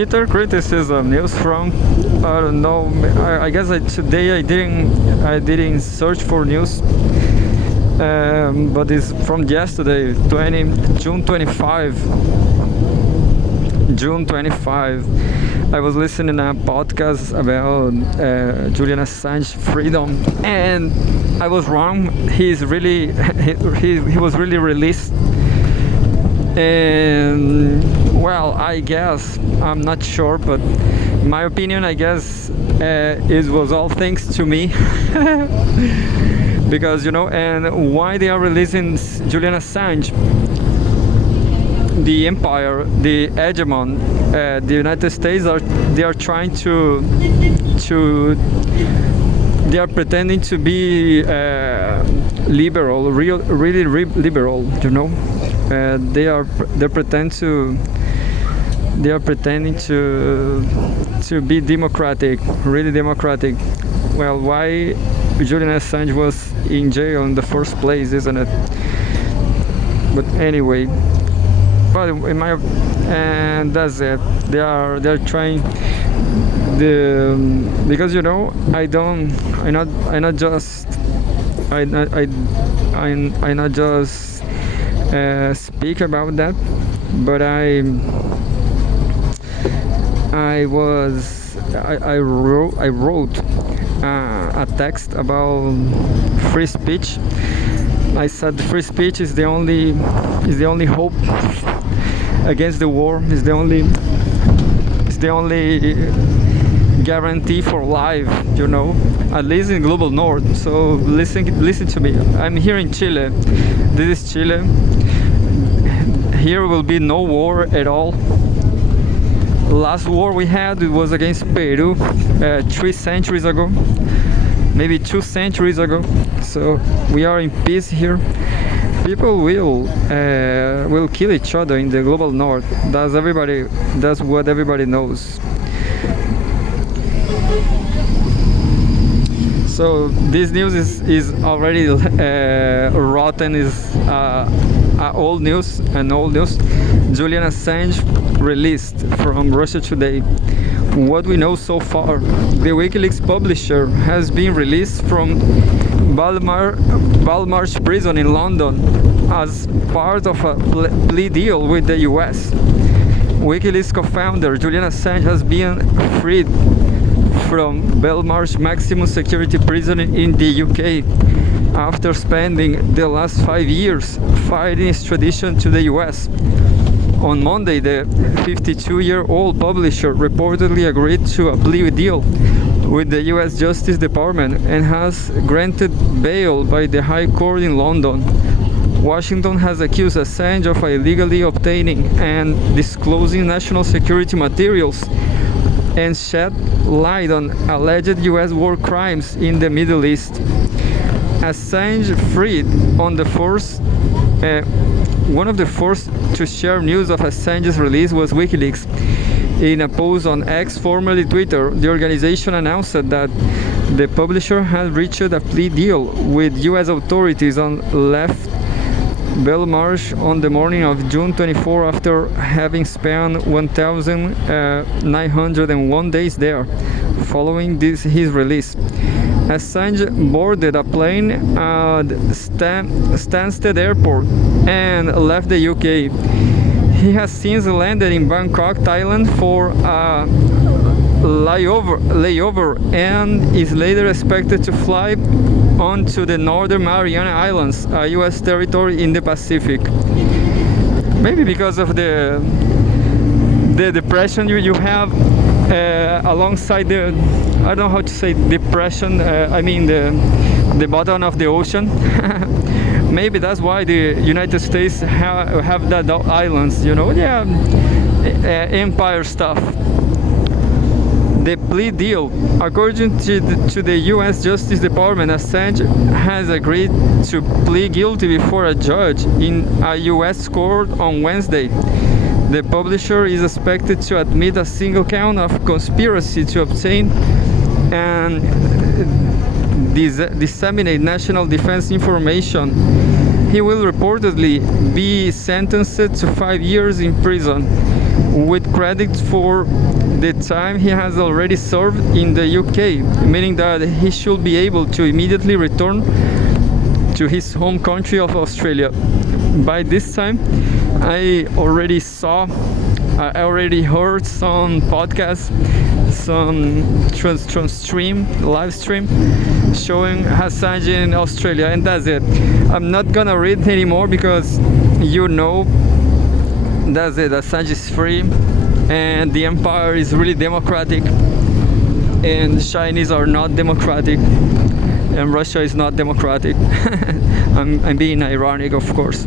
Twitter criticism news from I don't know. I guess today I didn't search for news, but it's from yesterday, June 25. June 25. I was listening to a podcast about Julian Assange freedom, and I was wrong. He's really he was really released, and well, I guess I'm not sure, but my opinion, I guess, it was all thanks to me. Because and why they are releasing Julian Assange? The empire, the hegemon, the United States they are trying to they are pretending to be liberal, really liberal, they are pretending to be democratic, really democratic. Well, why Julian Assange was in jail in the first place, isn't it? But anyway, but and that's it. They're trying because I not just speak about that, but I wrote a text about free speech. I said free speech is the only hope against the war. Is the only guarantee for life. At least in global north. So listen to me. I'm here in Chile. This is Chile. Here will be no war at all. Last war we had, it was against Peru 3 centuries ago, maybe 2 centuries ago. So we are in peace here. People will kill each other in the global north. That's what everybody knows. So this news is already rotten. Is old news. Julian Assange released from Russia Today. What we know so far, the WikiLeaks publisher has been released from Belmarsh prison in London as part of a plea deal with the US. WikiLeaks co-founder Julian Assange has been freed from Belmarsh maximum security prison in the UK after spending the last 5 years fighting extradition to the US. On Monday, the 52-year-old publisher reportedly agreed to a plea deal with the US Justice Department and has granted bail by the High Court in London. Washington has accused Assange of illegally obtaining and disclosing national security materials and shed light on alleged US war crimes in the Middle East. Assange freed on the first one of the first to share news of Assange's release was WikiLeaks. In a post on X, formerly Twitter, the organization announced that the publisher had reached a plea deal with US authorities and left Belmarsh on the morning of June 24 after having spent 1,901 days there following his release. Assange boarded a plane at Stansted Airport and left the UK. He has since landed in Bangkok, Thailand for a layover and is later expected to fly on to the Northern Mariana Islands, a US territory in the Pacific. Maybe because of the depression you have alongside the, I don't know how to say depression, I mean the bottom of the ocean. Maybe that's why the United States have that islands, empire stuff. The plea deal, according to the US Justice Department, Assange has agreed to plead guilty before a judge in a US court on Wednesday. The publisher is expected to admit a single count of conspiracy to obtain and disseminate national defense information. He will reportedly be sentenced to 5 years in prison. with credit for the time he has already served in the UK, meaning that he should be able to immediately return to his home country of Australia. By this time, I already already heard some podcasts, some live stream showing Assange in Australia, and that's it. I'm not gonna read anymore because that's it. Assange is free, and the empire is really democratic, and Chinese are not democratic, and Russia is not democratic. I'm being ironic, of course.